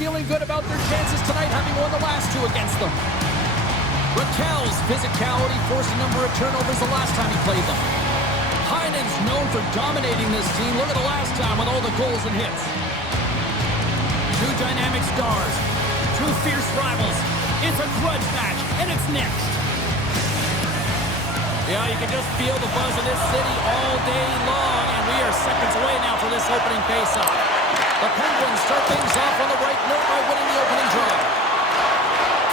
feeling good about their chances tonight, having won the last two against them. Rakell's physicality forced a number of turnovers the last time he played them. Heinen's known for dominating this team. Look at the last time with all the goals and hits. Two dynamic stars, two fierce rivals. It's a grudge match, and it's next. Yeah, you can just feel the buzz of this city all day long, and we are seconds away now for this opening face-off. The Penguins start things off on the right note by winning the opening draw.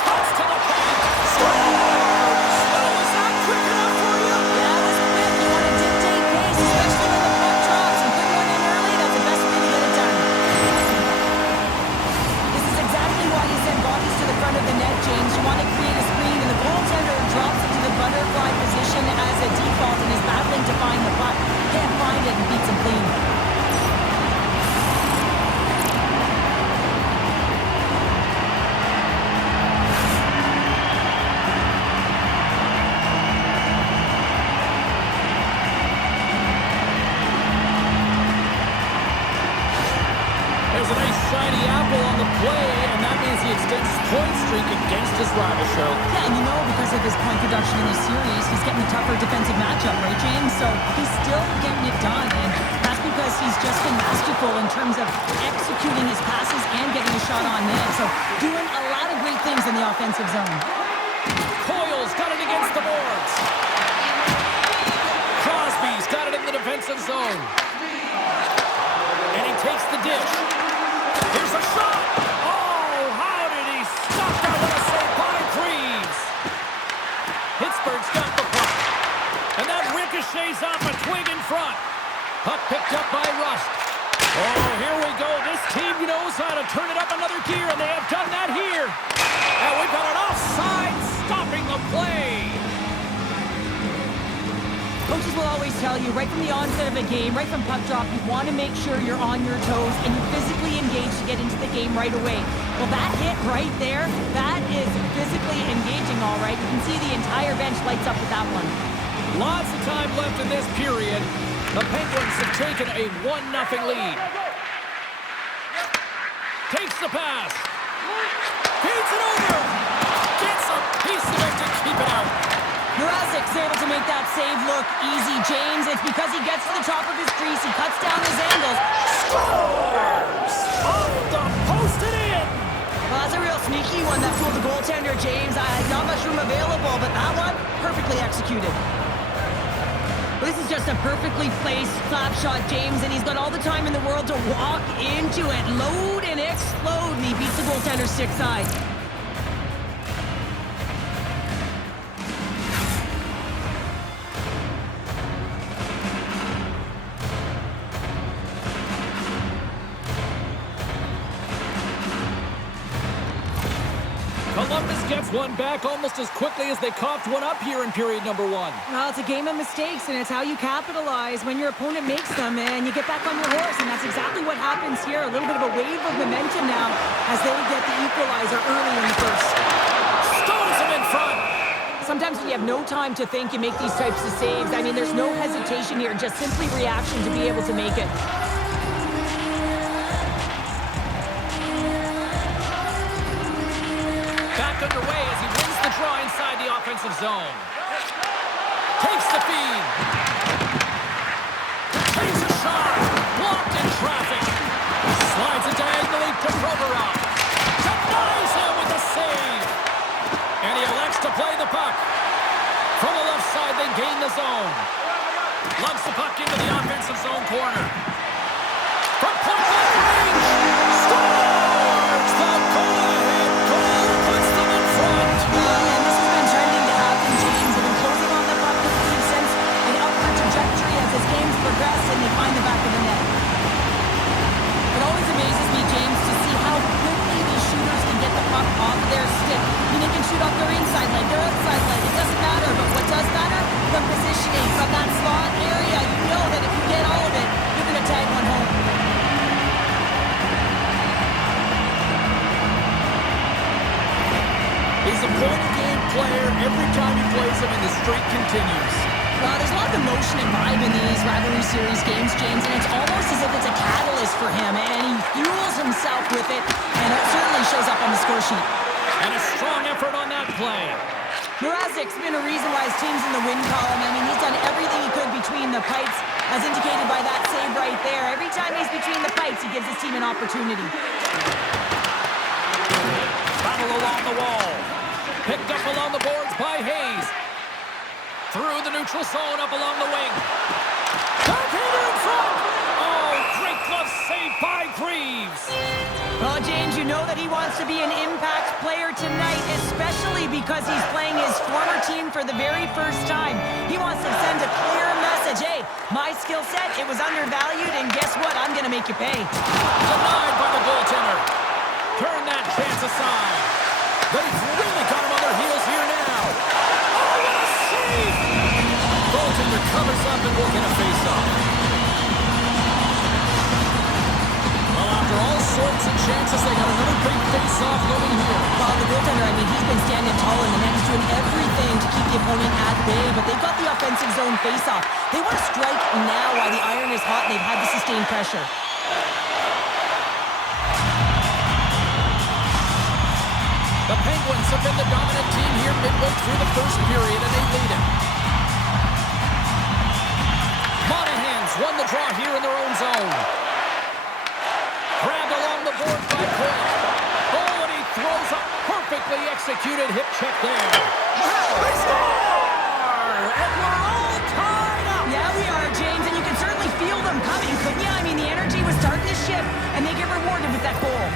Cuts to the point. Scores! Oh, is that quick enough for you? Yeah, it was quick. You want to dictate pace, especially when the puck drops. And put one in early, that's the best way to get it done. This is exactly why you send bodies to the front of the net, James. You want to create a screen, and the goaltender drops into the butterfly position as a default and is battling to find the puck. Can't find it and beats him clean. There's a nice shiny apple on the play, and that means he extends his point streak against his rival show. Yeah, and you know, because of his point production in the series, he's getting a tougher defensive matchup, right, James? So he's still getting it done, and that's because he's just been masterful in terms of executing his passes and getting a shot on net. So doing a lot of great things in the offensive zone. Coyle's got it against the boards. Crosby's got it in the defensive zone. And he takes the dish. Here's a shot! Oh, how did he stop that with a save by Greaves? Pittsburgh's got the puck. And that ricochets off a twig in front. Puck picked up by Rust. Oh, here we go. This team knows how to turn it up another gear, and they have done that here. And we've got an offside stopping the play. Coaches will always tell you, right from the onset of a game, right from puck drop, you want to make sure you're on your toes and you're physically engaged to get into the game right away. Well, that hit right there, that is physically engaging, all right. You can see the entire bench lights up with that one. Lots of time left in this period. The Penguins have taken a 1-0 lead. Takes the pass. Feeds it over. Gets a piece of it to keep it out. Mrazek's able to make that save look easy, James. It's because he gets to the top of his crease, he cuts down his angles. Scores! Off the post and in! Well, that's a real sneaky one that fooled the goaltender, James. Not much room available, but that one, perfectly executed. This is just a perfectly placed slap shot, James, and he's got all the time in the world to walk into it, load and explode, and he beats the goaltender's stick side. Columbus gets one back almost as quickly as they coughed one up here in period number one. Well, it's a game of mistakes, and it's how you capitalize when your opponent makes them, and you get back on your horse, and that's exactly what happens here. A little bit of a wave of momentum now as they get the equalizer early in the first. Stones him in front. Sometimes when you have no time to think, you make these types of saves. I mean, there's no hesitation here, just simply reaction to be able to make it. Underway as he wins the draw inside the offensive zone. Takes the feed. Takes a shot. Blocked in traffic. Slides it diagonally to Provorov. Denies him with a save. And he elects to play the puck. From the left side, they gain the zone. Lugs the puck into the offensive zone corner. From point blank range. Scores! The go-ahead goal puts them in front. And this has been trending to happen, James. They've been closing on the puck with since an upward trajectory as this game's progressed and they find the back of the net. It always amazes me, James, to see how quickly these shooters can get the puck off their stick. I mean, they can shoot off their inside leg, their outside leg. It doesn't matter, but what does matter? The positioning from that slot area. You know that if you get all of it, you're going to tag one home. He's a point-of-game player every time he plays him, and the streak continues. Well, there's a lot lot of emotion and vibe in these rivalry series games, James, and it's almost as if it's a catalyst for him, and he fuels himself with it, and it certainly shows up on the score sheet. And a strong effort on that play. Mrazek's been a reason why his team's in the win column. I mean, he's done everything he could between the pipes, as indicated by that save right there. Every time he's between the pipes, he gives his team an opportunity. Battle along the wall. Picked up along the boards by Hayes. Through the neutral zone, up along the wing. Backhander in front! Oh, great glove save by Greaves. Well, James, you know that he wants to be an impact player tonight, especially because he's playing his former team for the very first time. He wants to send a clear message. Hey, my skill set, it was undervalued, and guess what? I'm going to make you pay. Denied by the goaltender. Turn that chance aside. They've really got him on their heels here now. Oh, what a save! Goaltender covers up and will get a face-off. Well, after all sorts of chances, they got another big face-off looming here. Well, the goaltender, I mean, he's been standing tall in the net. He's doing everything to keep the opponent at bay, but they've got the offensive zone face-off. They want to strike now while the iron is hot, and they've had to sustain pressure. The Penguins have been the dominant team here midway through the first period, and they lead it. Monahan's won the draw here in their own zone. Grabbed along the board by Coyle. Oh, and he throws a perfectly executed hip check there. They score! And we're all tied up! Yeah, we are, James, and you can certainly feel them coming, couldn't you? I mean, the energy was starting to shift, and they get rewarded with that goal.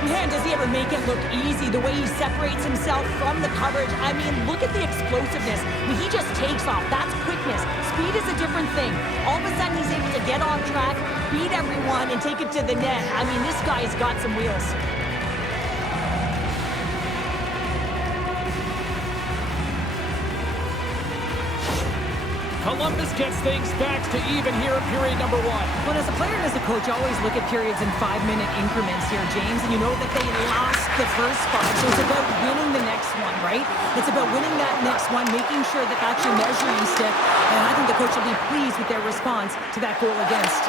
Man, does he ever make it look easy, the way he separates himself from the coverage. I mean, look at the explosiveness. I mean, he just takes off. That's quickness. Speed is a different thing. All of a sudden, he's able to get on track, beat everyone, and take it to the net. I mean, this guy's got some wheels. Columbus gets things back to even here in period number one. But as a player and as a coach, I always look at periods in 5-minute increments here, James, and you know that they lost the first 5, so it's about winning the next one, right? It's about winning that next one, making sure that that's your measuring stick, and I think the coach will be pleased with their response to that goal against.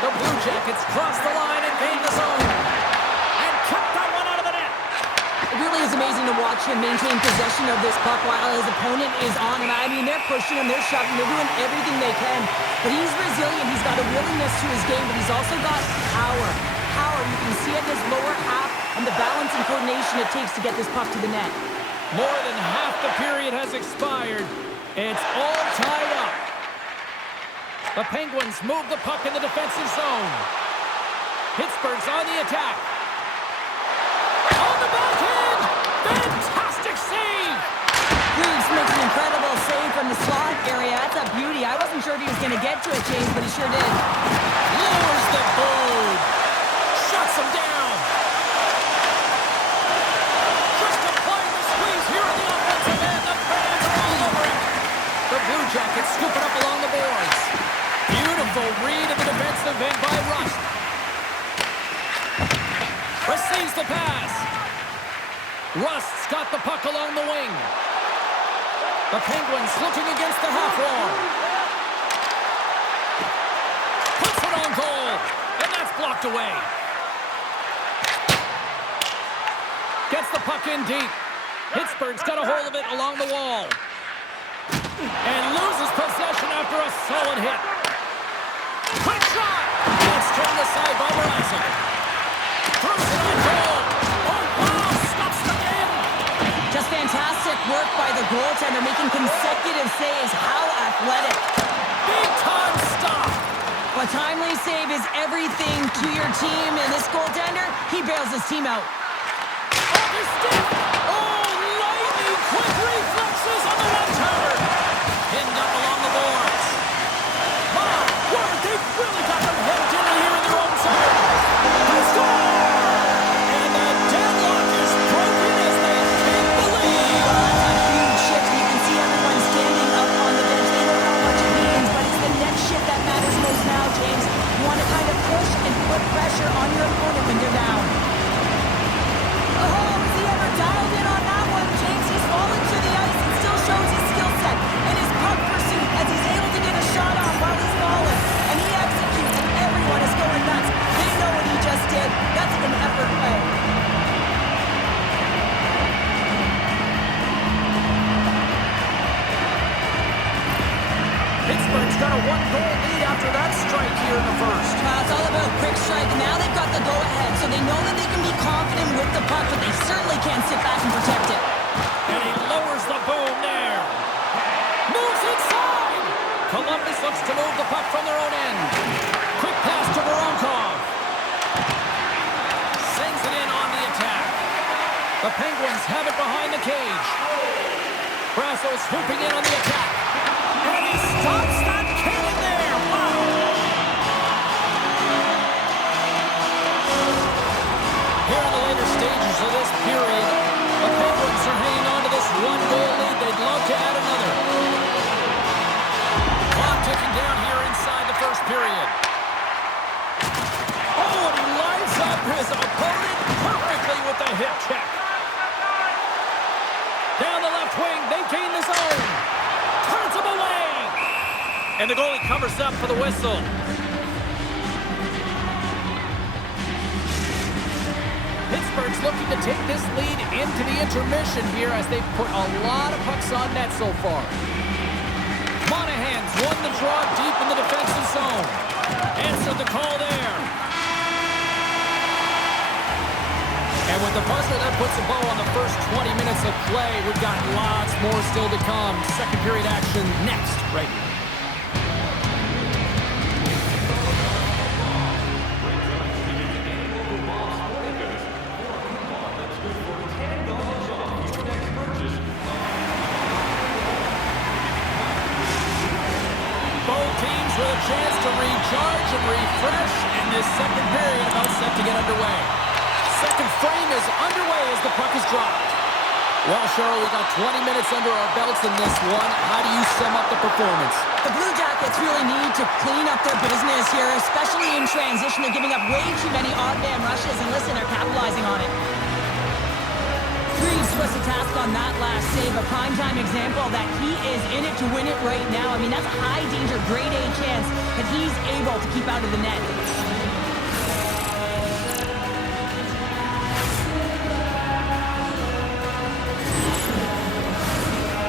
The Blue Jackets cross the line and gain the zone. And cut that one out of the net. It really is amazing to watch him maintain possession of this puck while his opponent is on him. I mean, they're pushing him, they're shoving, they're doing everything they can. But he's resilient, he's got a willingness to his game, but he's also got power. Power, you can see it in his lower half and the balance and coordination it takes to get this puck to the net. More than half the period has expired. It's all tied up. The Penguins move the puck in the defensive zone. Pittsburgh's on the attack. On the backhand! Fantastic save! Greaves makes an incredible save from the slot area. That's a beauty. I wasn't sure if he was going to get to it, James, but he sure did. Lowers the board. Shuts him down. Just applying the squeeze here on the offensive end. The fans are all over it. The Blue Jackets scoop it up along the boards. Beautiful read of the defensive end by Rust. Receives the pass. Rust's got the puck along the wing. The Penguins looking against the half wall. Puts it on goal. And that's blocked away. Gets the puck in deep. Pittsburgh's got a hold of it along the wall. And loses possession after a solid hit. Quick shot! That's turned aside by Verizon. Throws it on goal. Oh, wow! Stops the game. Just fantastic work by the goaltender, making consecutive saves. How athletic. Big time stop. A timely save is everything to your team, and this goaltender, he bails his team out. Off his stick. Oh, lightning quick reflexes on the one-timer. Pinned up along the boards. My word, they've really got them hemmed in here in their own zone. They score! And the deadlock is broken as they take the lead. That's a huge shift. You can see everyone standing up on the bench. They don't know how much it means, but it's the next shift that matters most now, James. You want to kind of push and put pressure on your opponent when you're down. Oh, has he ever done it? a one-goal lead after that strike here in the first. It's all about quick strike. Now they've got the go-ahead, so they know that they can be confident with the puck, but they certainly can't sit back and protect it. And he lowers the boom there. Moves inside. Columbus looks to move the puck from their own end. Quick pass to Voronkov. Sends it in on the attack. The Penguins have it behind the cage. Brasso swooping in on the attack. And he stops that cannon there. Wow. Here in the later stages of this period, the Penguins are hanging on to this one-goal lead. They'd love to add another. Clock ticking down here inside the first period. Oh, and he lines up his opponent perfectly with the hip check. Down the left wing, they gain the zone. Turns him away. And the goalie covers up for the whistle. Pittsburgh's looking to take this lead into the intermission here as they've put a lot of pucks on net so far. Monahan's won the draw deep in the defensive zone. Answered the call there. And with the buzzer, that puts a bow on the first 20 minutes of play. We've got lots more still to come. Second period action next, right here. Both teams with a chance to recharge and refresh, and this second period about set to get underway. Second frame is underway as the puck is dropped. Well, Cheryl, we got 20 minutes under our belts in this one. How do you sum up the performance? The Blue Jackets really need to clean up their business here, especially in transition. They're giving up way too many odd man rushes, and listen, they're capitalizing on it. Greaves was the task on that last save, a primetime example that he is in it to win it right now. I mean, that's a high-danger, grade-A chance that he's able to keep out of the net.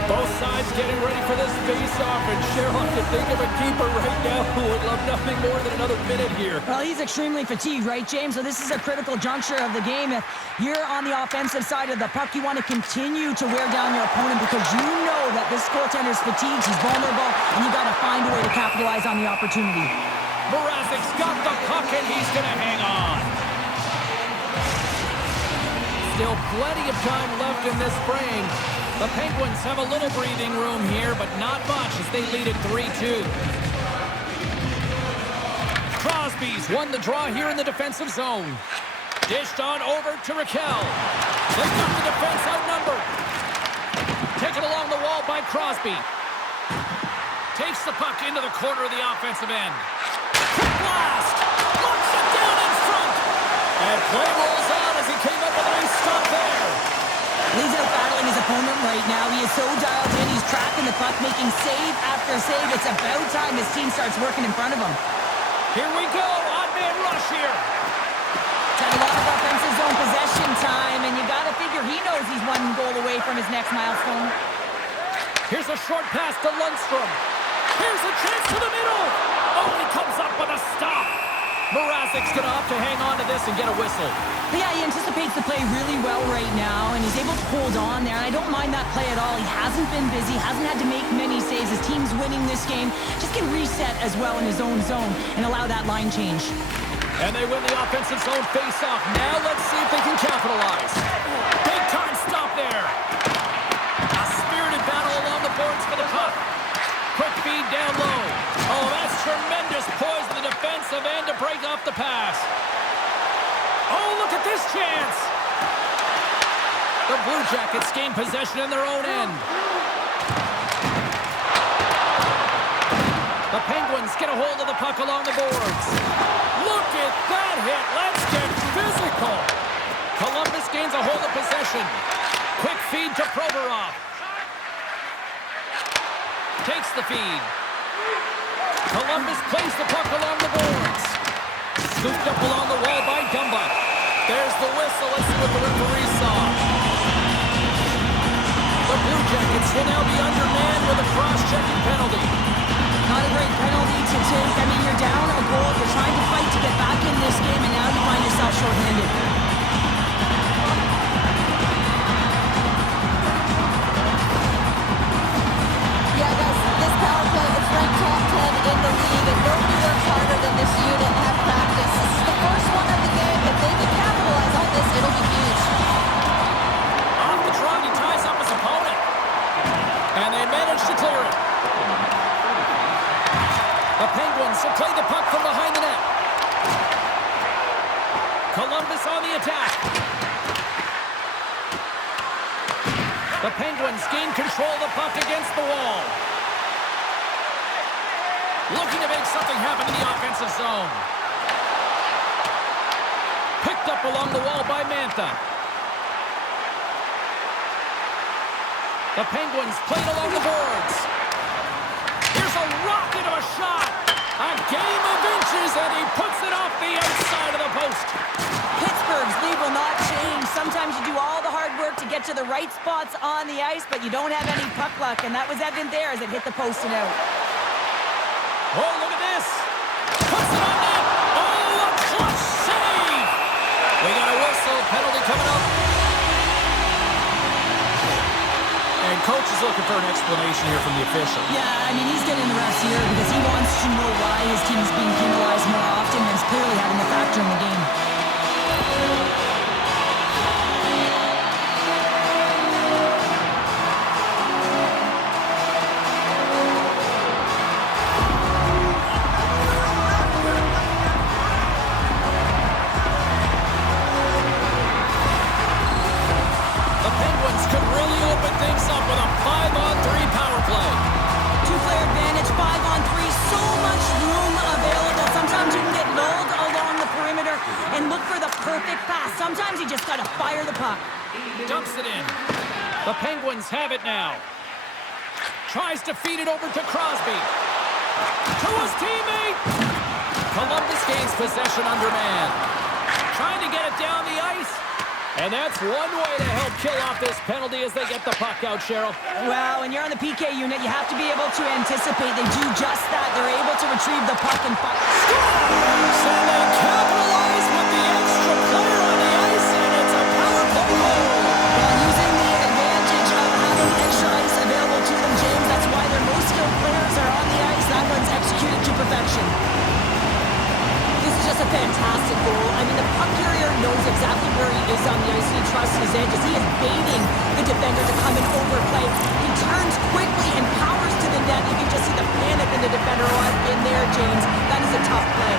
Both sides getting ready for this face-off, and Cheryl, I can think of a keeper right now who would love nothing more than another minute here. Well, he's extremely fatigued, right, James? So this is a critical juncture of the game. If you're on the offensive side of the puck, you want to continue to wear down your opponent because you know that this goaltender's fatigued, he's vulnerable, and you got to find a way to capitalize on the opportunity. Mrazek's got the puck, and he's going to hang on. Still plenty of time left in this frame. The Penguins have a little breathing room here, but not much as they lead it 3-2. Crosby's won the draw here in the defensive zone. Dished on over to Rakell. They've got the defense outnumbered. Taken along the wall by Crosby. Takes the puck into the corner of the offensive end. Quick blast! Locks it down in front! And play rolls on as he came up with a nice stop there. He's out battling his opponent right now. He is so dialed in. He's tracking the puck, making save after save. It's about time his team starts working in front of him. Here we go. Odd man rush here. Had a lot of offensive zone possession time, and you got to figure he knows he's one goal away from his next milestone. Here's a short pass to Lundstrom. Here's a chance to the middle. Oh, and he comes up with a stop. Mrazek's going to have to hang on to this and get a whistle. Yeah, he anticipates the play really well right now, and he's able to hold on there, and I don't mind that play at all. He hasn't been busy, hasn't had to make many saves. His team's winning this game. Just can reset as well in his own zone and allow that line change. And they win the offensive zone face-off. Now let's see if they can capitalize. Big-time stop there. A spirited battle along the boards for the puck. Quick feed down low. Oh, that's tremendous poise in the defensive end to break off the pass. Oh, look at this chance. The Blue Jackets gain possession in their own end. The Penguins get a hold of the puck along the boards. Look at that hit. Let's get physical. Columbus gains a hold of possession. Quick feed to Provorov. Takes the feed. Columbus plays the puck along the boards. Scooped up along the wall by Dumba. There's the whistle. Let's see what the referee saw. The Blue Jackets will now be undermanned with a cross-checking penalty. Not a great penalty. Steven, nobody works harder than this unit and have practice. This is the first one of the game. If they can capitalize on this, it'll be huge. Off the draw, he ties up his opponent. And they manage to clear it. The Penguins will play the puck from behind the net. Columbus on the attack. The Penguins gain control of the puck against the wall. Looking to make something happen in the offensive zone. Picked up along the wall by Mantha. The Penguins played along the boards. Here's a rocket of a shot. A game of inches, and he puts it off the outside of the post. Pittsburgh's lead will not change. Sometimes you do all the hard work to get to the right spots on the ice, but you don't have any puck luck, and that was evident there as it hit the post and out. Oh, look at this. Puts it on net. Oh, a clutch save. We got a whistle. Penalty coming up. And coach is looking for an explanation here from the official. Yeah, I mean, he's getting the refs here because he wants to know why his team is being penalized more often, and it's clearly having a factor in the game. Things up with a 5-on-3 power play. Two-player advantage, 5-on-3, so much room available. Sometimes you can get lulled along the perimeter and look for the perfect pass. Sometimes you just got to fire the puck. Dumps it in. The Penguins have it now. Tries to feed it over to Crosby. To his teammate. Columbus gains possession under man. Trying to get it down the ice. And that's one way to help kill off this penalty as they get the puck out, Cheryl. Well, when you're on the PK unit, you have to be able to anticipate. They do just that. They're able to retrieve the puck and fire. So they capitalize with the extra player on the ice, and it's a power play goal. Well, using the advantage of having extra ice available to them, James, that's why their most skilled players are on the ice. That one's executed to perfection. This is just a fantastic goal. I mean, the puck carrier knows exactly where he is on the ice, and he trusts his edges. He is baiting the defender to come and overplay. He turns quickly and powers to the net. You can just see the panic in the defender in there, James. That is a tough play.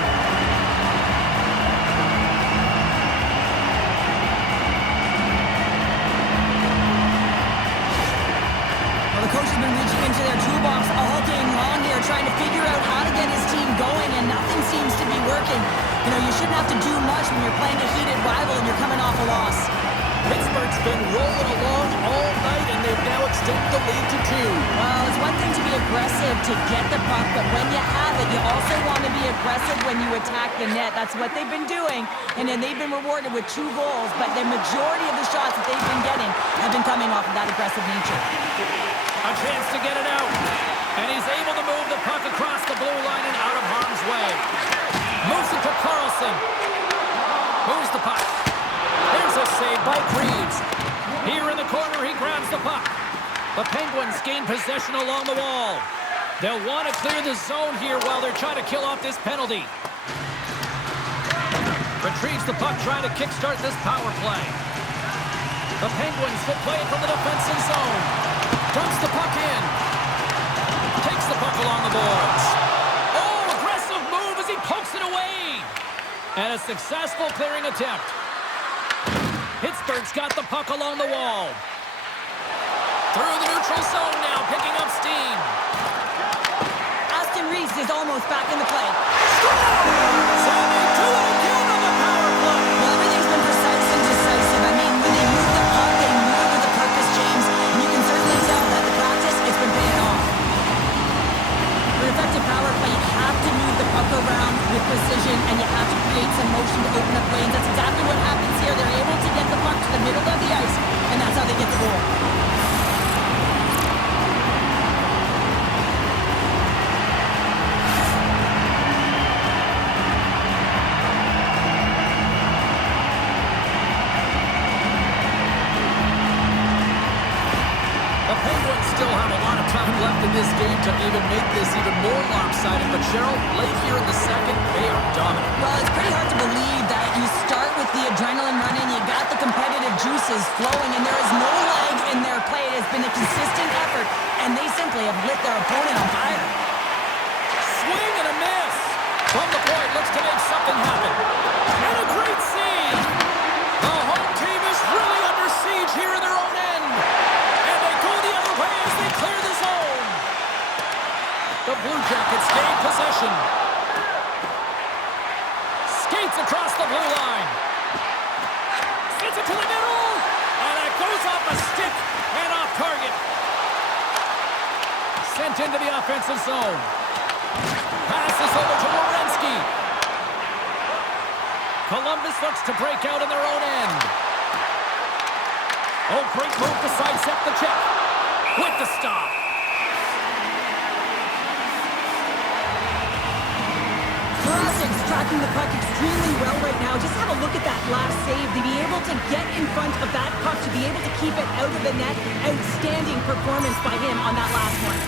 Well, the coach has been reaching into their toolbox all game long here, trying to figure out how to get his team going, and nothing seems to be working. You know, you shouldn't have to do much when you're playing a heated rival and you're coming off a loss. Pittsburgh's been rolling along all night, and they've now extended the lead to 2. Well, it's one thing to be aggressive to get the puck, but when you have it, you also want to be aggressive when you attack the net. That's what they've been doing, and then they've been rewarded with 2 goals, but the majority of the shots that they've been getting have been coming off of that aggressive nature. A chance to get it out, and he's able to move the puck across the blue line and out of harm's way. Moves it to Carlson. Moves the puck. There's a save by Greaves. Here in the corner, he grabs the puck. The Penguins gain possession along the wall. They'll want to clear the zone here while they're trying to kill off this penalty. Retrieves the puck, trying to kickstart this power play. The Penguins will play it from the defensive zone. Dumps the puck in. Takes the puck along the boards. Oh, aggressive move as he pokes it away. And a successful clearing attempt. Pittsburgh's got the puck along the wall. Through the neutral zone now, picking up steam. Aston Reese is almost back in the play. So they do it again on the power play. Well, everything's been precise and decisive. I mean, when they move the puck, they move it with a purpose, James. And you can certainly tell that the practice, it's been paying off. For an effective power play, you have to move the puck around with precision, and you have to create some motion to open up lanes. That's exactly what happens here. They're able to get the puck to the middle of the ice, and that's how they get the goal. The Penguins still have a lot of time left in this game to even make this even more lopsided. But Cheryl, late here in the second, they are dominant. Well, it's pretty hard to believe that you start with the adrenaline running, you got the competitive juices flowing, and there is no lag in their play. It has been a consistent effort, and they simply have lit their opponent on fire. Swing and a miss. From the point, looks to make something happen. And a great save. The home team is really under siege here in their own end. And they go the other way as they clear the zone. The Blue Jackets gain possession. Skates across the blue line. Sends it to the middle. And it goes off a stick and off target. Sent into the offensive zone. Passes over to Werenski. Columbus looks to break out in their own end. Oh, great move to sidestep the check. With the stop. Crossing's tracking the puck extremely well right now. Just have a look at that last save. To be able to get in front of that puck, to be able to keep it out of the net. Outstanding performance by him on that last one.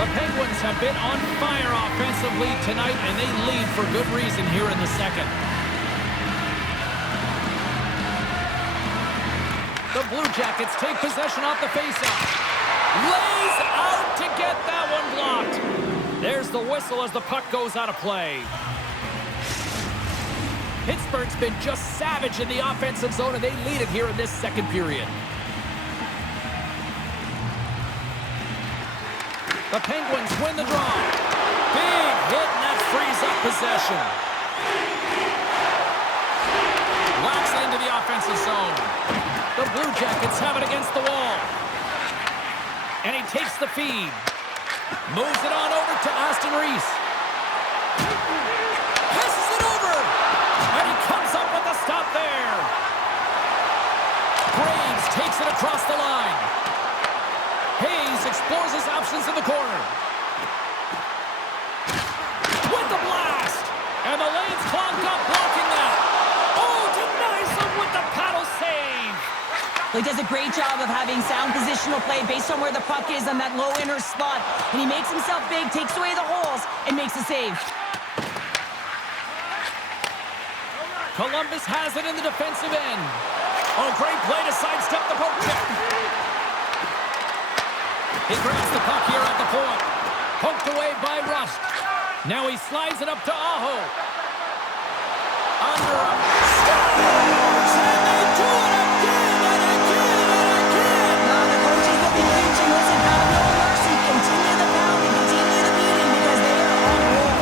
The Penguins have been on fire offensively tonight, and they lead for good reason here in the second. The Blue Jackets take possession off the faceoff. Lays out to get that one blocked. There's the whistle as the puck goes out of play. Pittsburgh's been just savage in the offensive zone, and they lead it here in this second period. The Penguins win the draw. Big hit, and that frees up possession. Whacks it into the offensive zone. The Blue Jackets have it against the wall. And he takes the feed. Moves it on over to Aston Reese. Passes it over. And he comes up with a stop there. Greaves takes it across the line. Hayes explores his options in the corner. With the blast. And the lane's clogged up, blocking that. Oh, denies him with the paddle save. He does a great job of having sound positional play based on where the puck is on that low inner slot. And he makes himself big, takes away the holes, and makes a save. Columbus has it in the defensive end. Oh, great play to sidestep the poke check. He grabs the puck here at the point. Poked away by Rust. Now he slides it up to Aho. Under him. Scores! And they do it again and again and again! Now the coaches will be preaching, listen, have no mercy. Continue the pounding, continue the beating, because they are on a roll.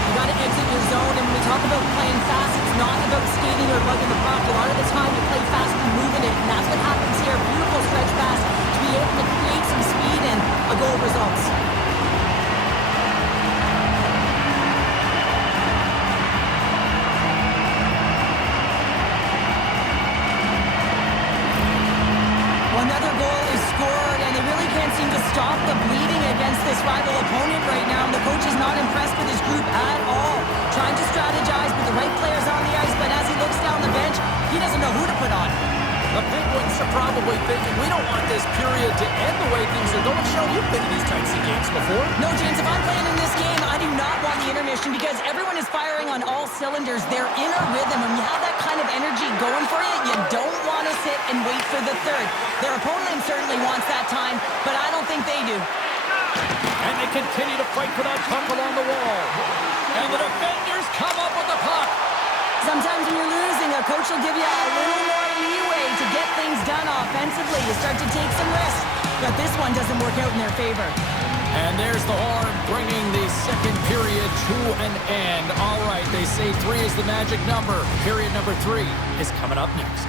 You got to exit your zone, and when we talk about playing fast, it's not about skating or bugging the puck. A lot of the time you play fast and moving it, and that's what happens here. Beautiful stretch pass to be able to create some speed, and a goal results. Another goal is scored, and they really can't seem to stop the bleeding against this rival opponent right now. And the coach is not impressed with his group at all. Trying to strategize with the right players on the ice, but as he looks down the bench, he doesn't know who to put on. The Penguins are probably thinking, we don't want this period to end the way things are going. Cheryl, you've been in these types of games before. No, James, if I'm playing in this game, I do not want the intermission because everyone is firing on all cylinders. They're in a rhythm. When you have that kind of energy going for you, you don't want to sit and wait for the third. Their opponent certainly wants that time, but I don't think they do. And they continue to fight for that puck along the wall. And the defenders come up with the puck. Sometimes when you're losing, a coach will give you a little more leeway to get things done offensively. You start to take some risks, but this one doesn't work out in their favor. And there's the horn, bringing the second period to an end. All right, they say 3 is the magic number. Period number 3 is coming up next.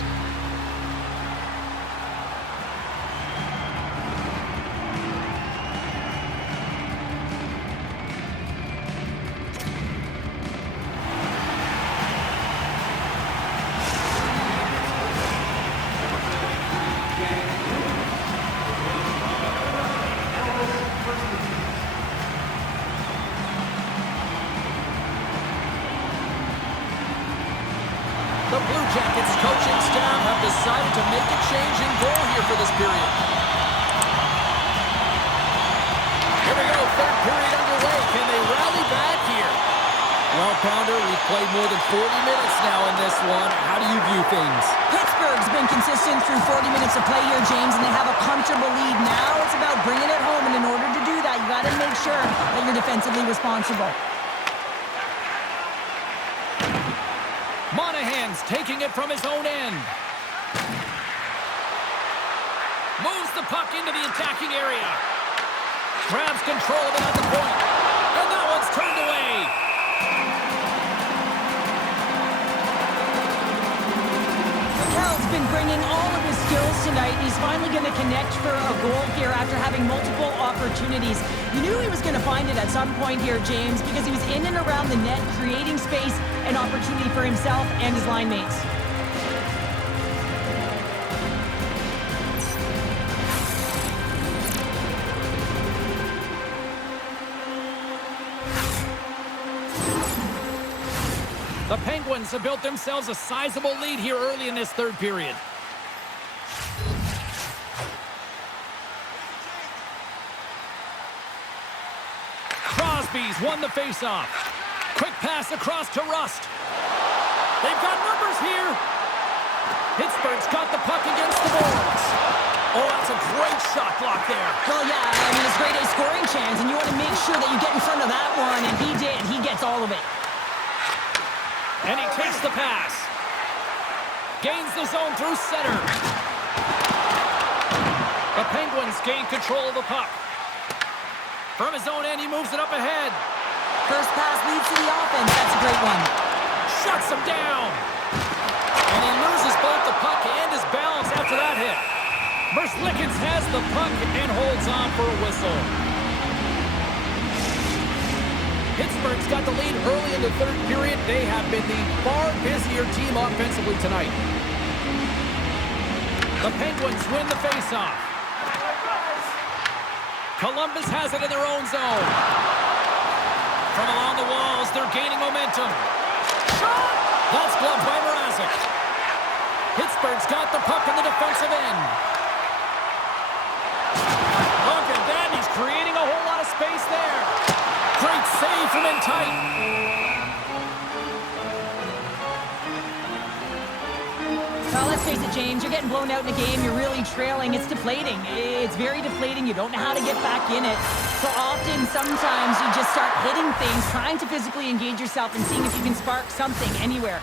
The Blue Jackets coaching staff have decided to make a change in goal here for this period. Here we go, third period underway. Can they rally back here? Well, Pounder, we've played more than 40 minutes now in this one. How do you view things? Pittsburgh's been consistent through 40 minutes of play here, James, and they have a comfortable lead. Now it's about bringing it home, and in order to do that, you got to make sure that you're defensively responsible. Monahan's taking it from his own end. Moves the puck into the attacking area. Grabs control of it at the point. And that one's turned away. Rakell's been bringing all of his skills tonight. He's finally going to connect for a goal here after having multiple opportunities. You knew he was going to find it at some point here, James, because he was in and around the net, creating space and opportunity for himself and his line mates. The Penguins have built themselves a sizable lead here early in this third period. Crosby's won the faceoff. Quick pass across to Rust. They've got numbers here. Pittsburgh's got the puck against the boards. Oh, that's a great shot block there. Well, yeah, I mean, it's great a scoring chance, and you want to make sure that you get in front of that one, and he did. He gets all of it. And he takes the pass. Gains the zone through center. The Penguins gain control of the puck. From his own end, he moves it up ahead. First pass leads to the offense. That's a great one. Shuts him down. And he loses both the puck and his balance after that hit. Merzļikins has the puck and holds on for a whistle. Pittsburgh's got the lead early in the third period. They have been the far busier team offensively tonight. The Penguins win the faceoff. Columbus has it in their own zone. From along the walls, they're gaining momentum. Shot! That's gloved by Mrazek. Pittsburgh's got the puck in the defensive end. Look at that, he's creating a whole lot of space there. Great save from in tight. Well, let's face it, James, you're getting blown out in a game, you're really trailing. It's deflating. It's very deflating. You don't know how to get back in it. So often, sometimes you just start hitting things, trying to physically engage yourself and seeing if you can spark something anywhere.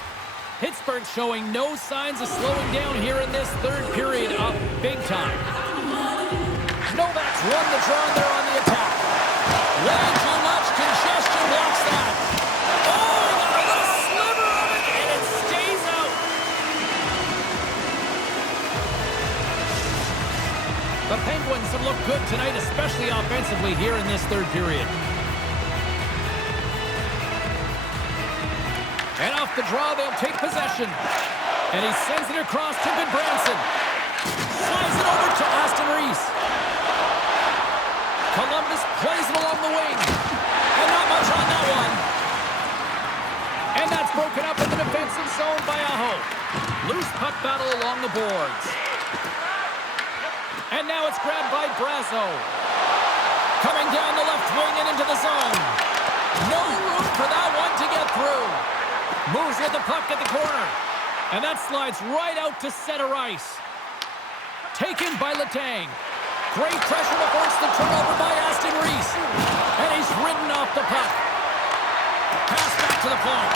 Pittsburgh showing no signs of slowing down here in this third period, up big time. Novak's won the draw there on the attack. Way too much congestion blocks that. Oh, he got a little sliver of it, and it stays out. The Penguins have looked good tonight, especially offensively here in this third period. And off the draw, they'll take possession. And he sends it across to Branson. Slides it over to Aston Reese. Columbus plays it along the wing. And not much on that one. And that's broken up in the defensive zone by Aho. Loose puck battle along the boards. And now it's grabbed by Brazo. Coming down the left wing and into the zone. No room for that one to get through. Moves with the puck at the corner. And that slides right out to center ice. Taken by Letang. Great pressure to force the turnover by Aston Reese. And he's ridden off the puck. Pass back to the point.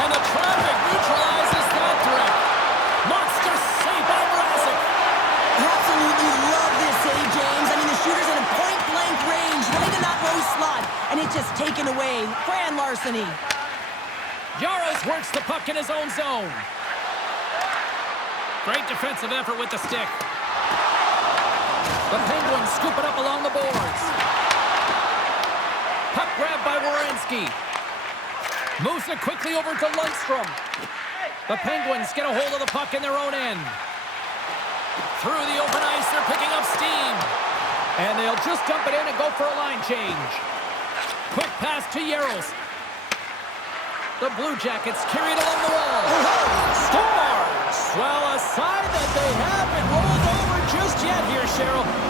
And the traffic neutralizes that threat. Monster save by Mrazek. Absolutely love this save, James. I mean, the shooter's in a point-blank range, right in that low slot. And it's just taken away. Grand larceny. Jaros works the puck in his own zone. Great defensive effort with the stick. The Penguins scoop it up along the boards. Puck grabbed by Werenski. Moves it quickly over to Lundstrom. The Penguins get a hold of the puck in their own end. Through the open ice, they're picking up steam. And they'll just dump it in and go for a line change. Quick pass to Jaros. The Blue Jackets carry it along the wall. Score!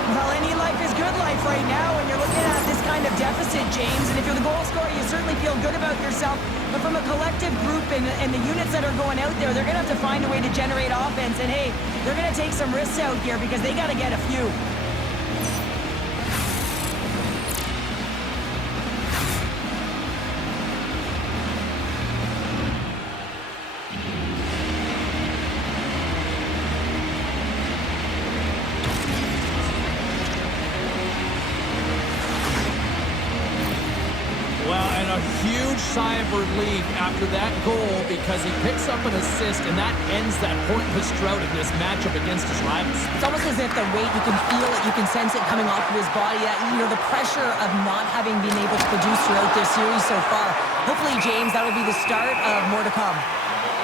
Well, any life is good life right now when you're looking at this kind of deficit, James. And if you're the goal scorer, you certainly feel good about yourself. But from a collective group and the units that are going out there, they're going to have to find a way to generate offense. And, hey, they're going to take some risks out here because they got to get a few. Sigh of relief after that goal because he picks up an assist and that ends that pointless drought in this matchup against his rivals. It's almost as if the weight, you can feel it, you can sense it coming off of his body. That, you know, the pressure of not having been able to produce throughout this series so far. Hopefully, James, that will be the start of more to come.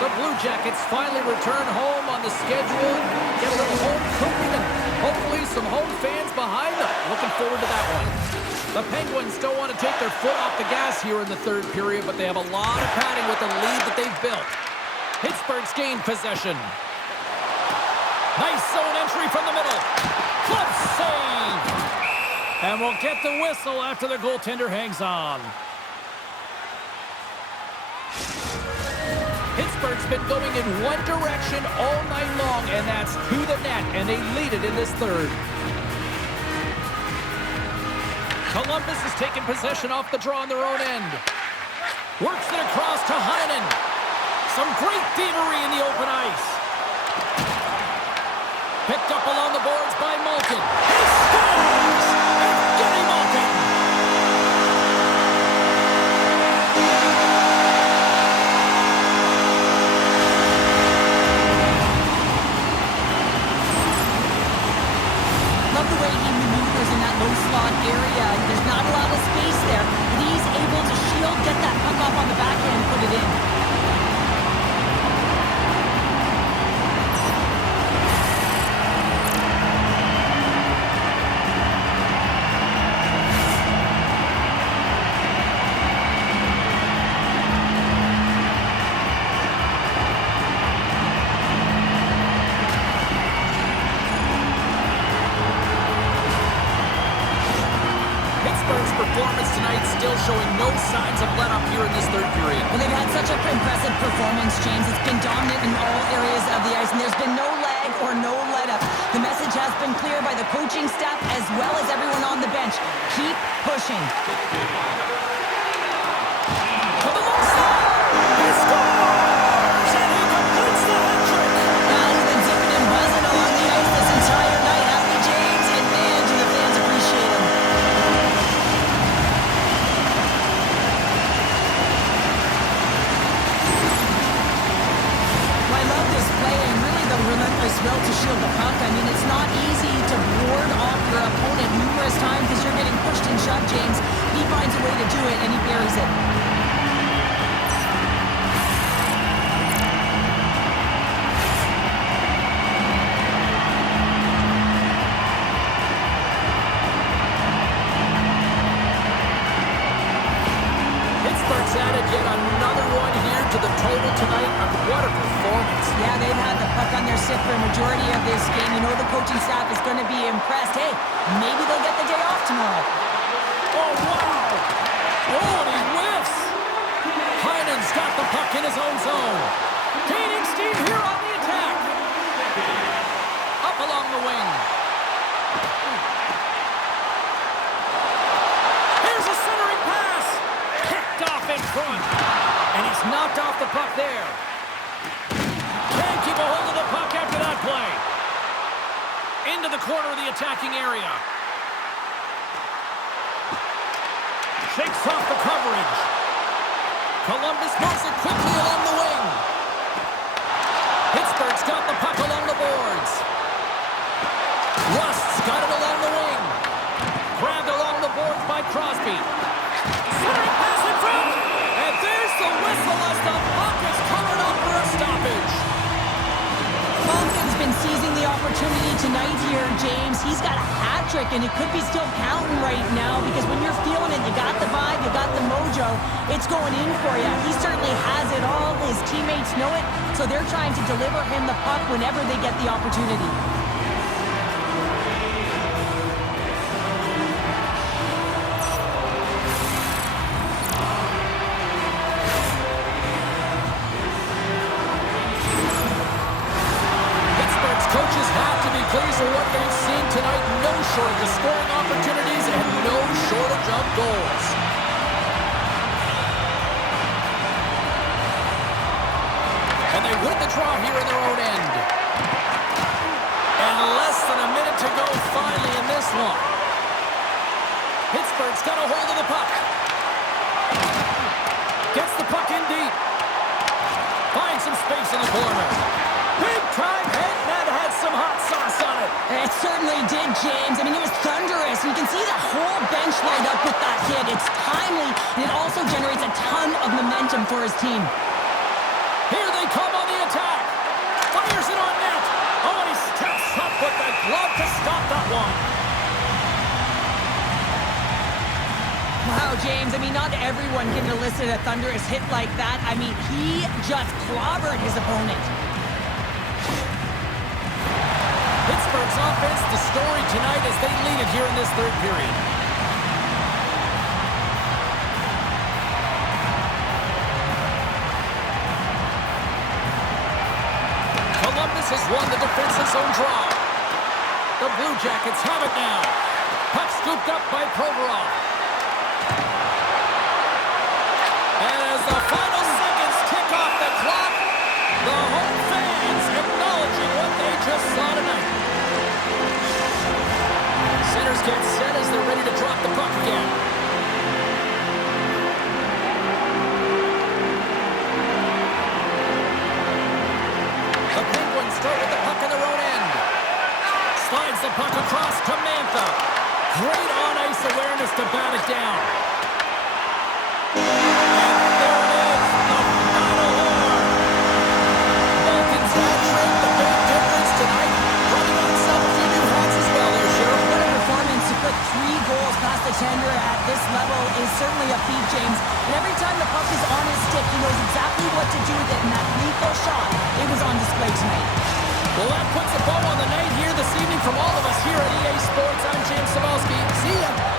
The Blue Jackets finally return home on the schedule, get a little home cooking, and hopefully some home fans behind them. Looking forward to that one. The Penguins don't want to take their foot off the gas here in the third period, but they have a lot of padding with the lead that they've built. Pittsburgh's gained possession. Nice zone entry from the middle. Club save! And we'll get the whistle after the goaltender hangs on. Pittsburgh's been going in one direction all night long, and that's to the net, and they lead it in this third. Columbus has taken possession off the draw on their own end. Works it across to Heinen. Some great thievery in the open ice. Picked up along the boards by Malkin. He scores! Yevgeni Malkin! Love the way he maneuvers in that low slot area. There's not a lot of space there, but he's able to shield, get that puck off on the backhand, and put it in. Performance tonight still showing no signs of let up here in this third period. Well, they've had such an impressive performance, James. It's been dominant in all areas of the ice, and there's been no lag or no let up. The message has been clear by the coaching staff as well as everyone on the bench. Keep pushing. To the low side! He scores! And he completes the hat-trick! Well, he's been zipping and buzzing along the ice this entire night, hasn't he, James? And man, do the fans appreciate him. Relentless will to shield the puck. I mean, it's not easy to ward off your opponent numerous times as you're getting pushed and shoved, James. He finds a way to do it, and he buries it. Pittsburgh's added yet another one here to the total tonight. What a performance. Yeah, they've had the puck on their stick for a majority of this game. You know the coaching staff is going to be impressed. Hey, maybe they'll get the day off tomorrow. Oh, wow! Oh, and he whiffs! Heinen's got the puck in his own zone. Gaining steam here on the attack. Up along the wing. Here's a centering pass. Kicked off in front. And he's knocked off the puck there. Can't keep a hold of the puck after that play. Into the corner of the attacking area. Shakes off the coverage. Columbus moves it quickly along the wing. Pittsburgh's got the puck along the boards. Rust's got it along the wing. Grabbed along the boards by Crosby. Centering pass in front. And there's the whistle as the puck is covered up for a stoppage. Malkin's been seizing the opportunity tonight here, James. He's got a hat trick, and it could be still counting right now because when you're feeling it, you got the vibe, you got the mojo, it's going in for you. He certainly has it all. His teammates know it, so they're trying to deliver him the puck whenever they get the opportunity. shortage of scoring opportunities and no shortage of goals. And they win the draw here in their own end. And less than a minute to go finally in this one. Pittsburgh's got a hold of the puck. Gets the puck in deep. Finds some space in the corner. Big time hit, that had some hot sauce on it. It certainly did, James. I mean, it was thunderous. You can see the whole bench light up with that hit. It's timely, and it also generates a ton of momentum for his team. Here they come on the attack. Fires it on net. Oh, and he steps up with the glove to stop that one. Wow, James, I mean, not everyone can elicit a thunderous hit like that. I mean, he just clobbered his opponent. Pittsburgh's offense, the story tonight as they lead it here in this third period. Columbus has won the defensive zone draw. The Blue Jackets have it now. Puck scooped up by Provorov. And as the final seconds tick off the clock, the home fans acknowledging what they just saw tonight. Centers get set as they're ready to drop the puck again. The Penguins start with the puck in their own end. Slides the puck across to Mantha. Great on-ice awareness to bat it down. Tender at this level is certainly a feat, James. And every time the puck is on his stick, he knows exactly what to do with it. And that lethal shot, it was on display tonight. Well, that puts a bow on the night here this evening from all of us here at EA Sports. I'm James Cybulski. See ya.